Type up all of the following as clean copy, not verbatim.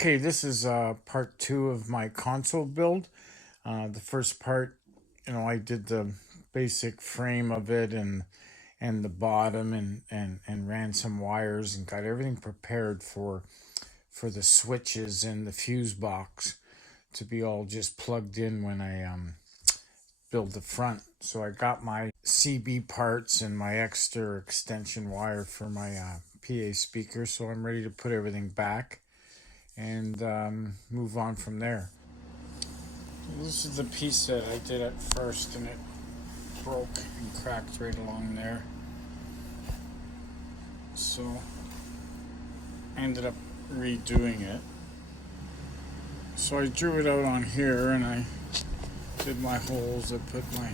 Okay, this is part two of my console build. The first part, I did the basic frame of it and the bottom and ran some wires and got everything prepared for the switches and the fuse box to be all just plugged in when I build the front. So I got my CB parts and my extra extension wire for my PA speaker. So I'm ready to put everything back and move on from there. This is the piece that I did at first, and it broke and cracked right along there. So I ended up redoing it. So I drew it out on here, and I did my holes. I put my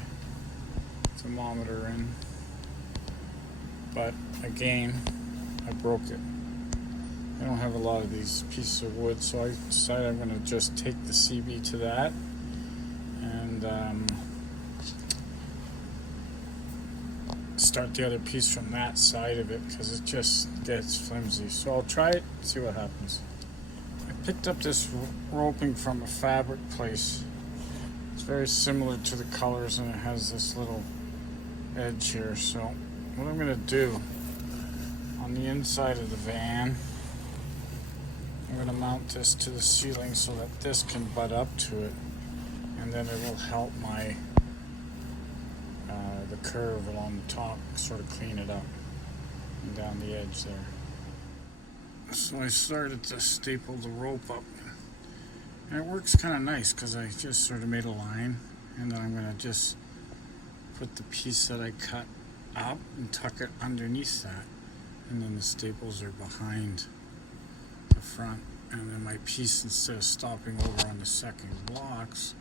thermometer in, but again, I broke it. I don't have a lot of these pieces of wood, so I decided I'm going to just take the CB to that and start the other piece from that side of it because it just gets flimsy. So I'll try it, see what happens. I picked up this roping from a fabric place. It's very similar to the colors, and it has this little edge here. So what I'm going to do on the inside of the van, I'm going to mount this to the ceiling so that this can butt up to it, and then it will help my the curve along the top sort of clean it up and down the edge there. So I started to staple the rope up, and it works kind of nice because I just sort of made a line, and then I'm going to just put the piece that I cut up and tuck it underneath that, and then the staples are behind the front, and then my piece, instead of stopping over on the second blocks,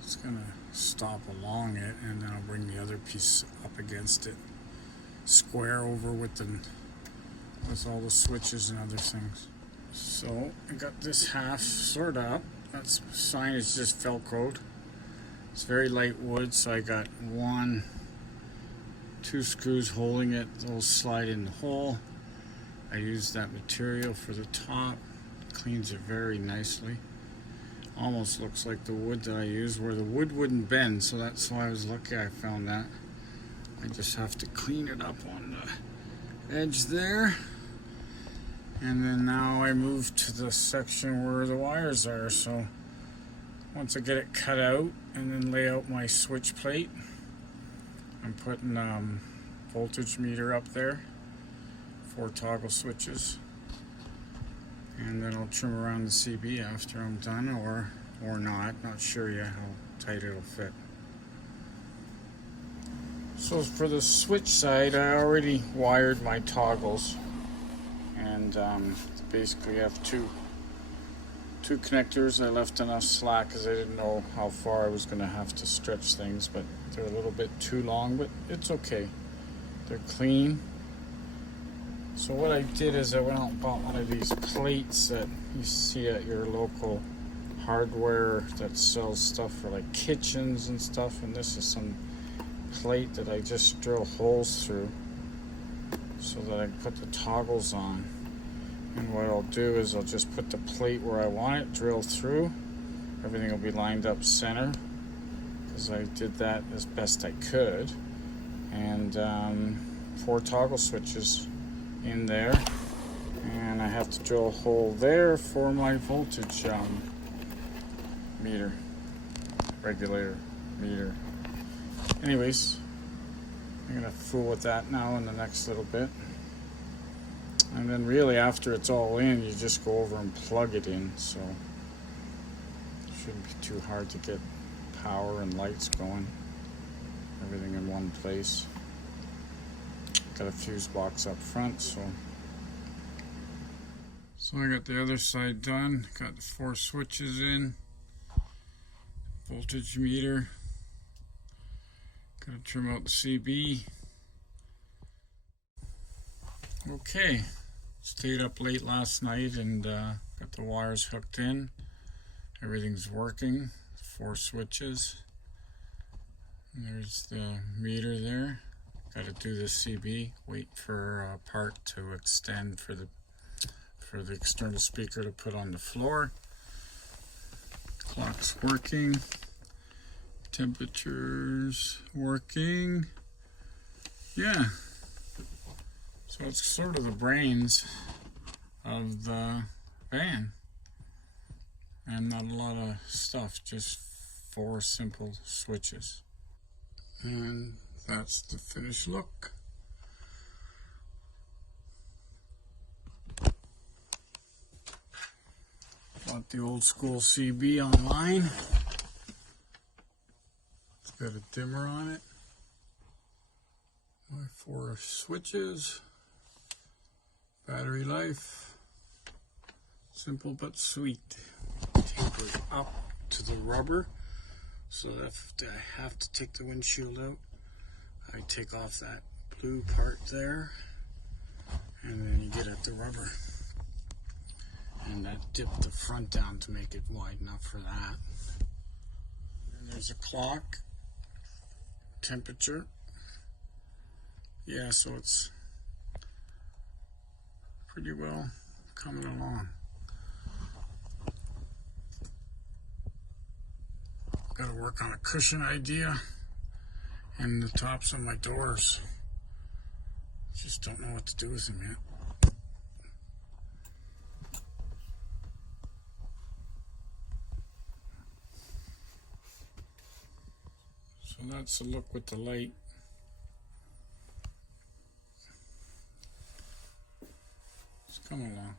it's gonna stop along it, and then I'll bring the other piece up against it, square over with all the switches and other things. So I got this half sort of up. That's sign is just Velcroed. It's very light wood, so I got two screws holding it. They'll slide in the hole. I used that material for the top. It cleans it very nicely. Almost looks like the wood that I used, where the wood wouldn't bend, so that's why I was lucky I found that. I just have to clean it up on the edge there. And then now I move to the section where the wires are. So once I get it cut out and then lay out my switch plate, I'm putting voltage meter up there, 4 toggle switches. And then I'll trim around the CB after I'm done, or not sure yet how tight it'll fit. So for the switch side, I already wired my toggles, and basically have two connectors. I left enough slack because I didn't know how far I was going to have to stretch things, but they're a little bit too long, but it's okay. They're clean. So what I did is I went out and bought one of these plates that you see at your local hardware that sells stuff for like kitchens and stuff, and this is some plate that I just drill holes through so that I can put the toggles on. And what I'll do is I'll just put the plate where I want it, drill through. Everything will be lined up center because I did that as best I could. And 4 toggle switches in there, and I have to drill a hole there for my voltage meter, regulator meter. Anyways, I'm gonna fool with that now in the next little bit, and then really after it's all in, you just go over and plug it in, so it shouldn't be too hard to get power and lights going, everything in one place. Got a fuse box up front, so I got the other side done. Got the 4 switches in, voltage meter. Gotta trim out the CB. Okay, stayed up late last night and got the wires hooked in. Everything's working. 4 switches. And there's the meter there. Got to do the CB, wait for a part to extend for for the external speaker to put on the floor. Clock's working. Temperatures working. Yeah. So it's sort of the brains of the van. And not a lot of stuff, just 4 simple switches. And that's the finished look. Bought the old school CB online. It's got a dimmer on it. My 4 switches. Battery life. Simple but sweet. Tapered up to the rubber. So that if I have to take the windshield out, I take off that blue part there. And then you get at the rubber. And that dipped the front down to make it wide enough for that. And there's a clock, temperature. Yeah, so it's pretty well coming along. Got to work on a cushion idea and the tops of my doors. Just don't know what to do with them yet. So that's a look with the light. It's coming along.